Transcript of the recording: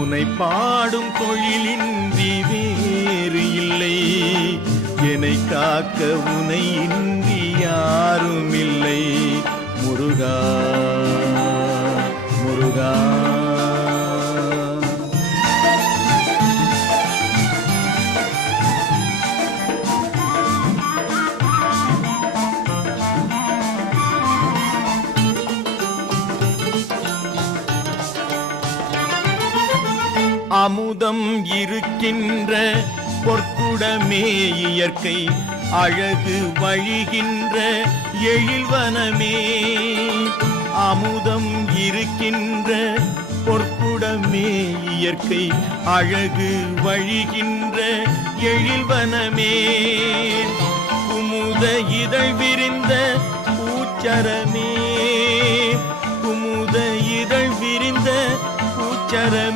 உனை பாடும் தொழிலின்றி வேறு இல்லை. என்னை காக்க உனை இன்றி யாரும் இல்லை. முருகா முருகா. அமுதம் இருக்கின்ற பொற்குடமே இயற்கை அழகு வழிகின்ற எழில்வனமே. அமுதம் இருக்கின்ற பொற்குடமே இயற்கை அழகு வழிகின்ற எழில்வனமே. குமுத இதழ் விரிந்த பூச்சரமே. குமுத இதழ் விரிந்த பூச்சரமே.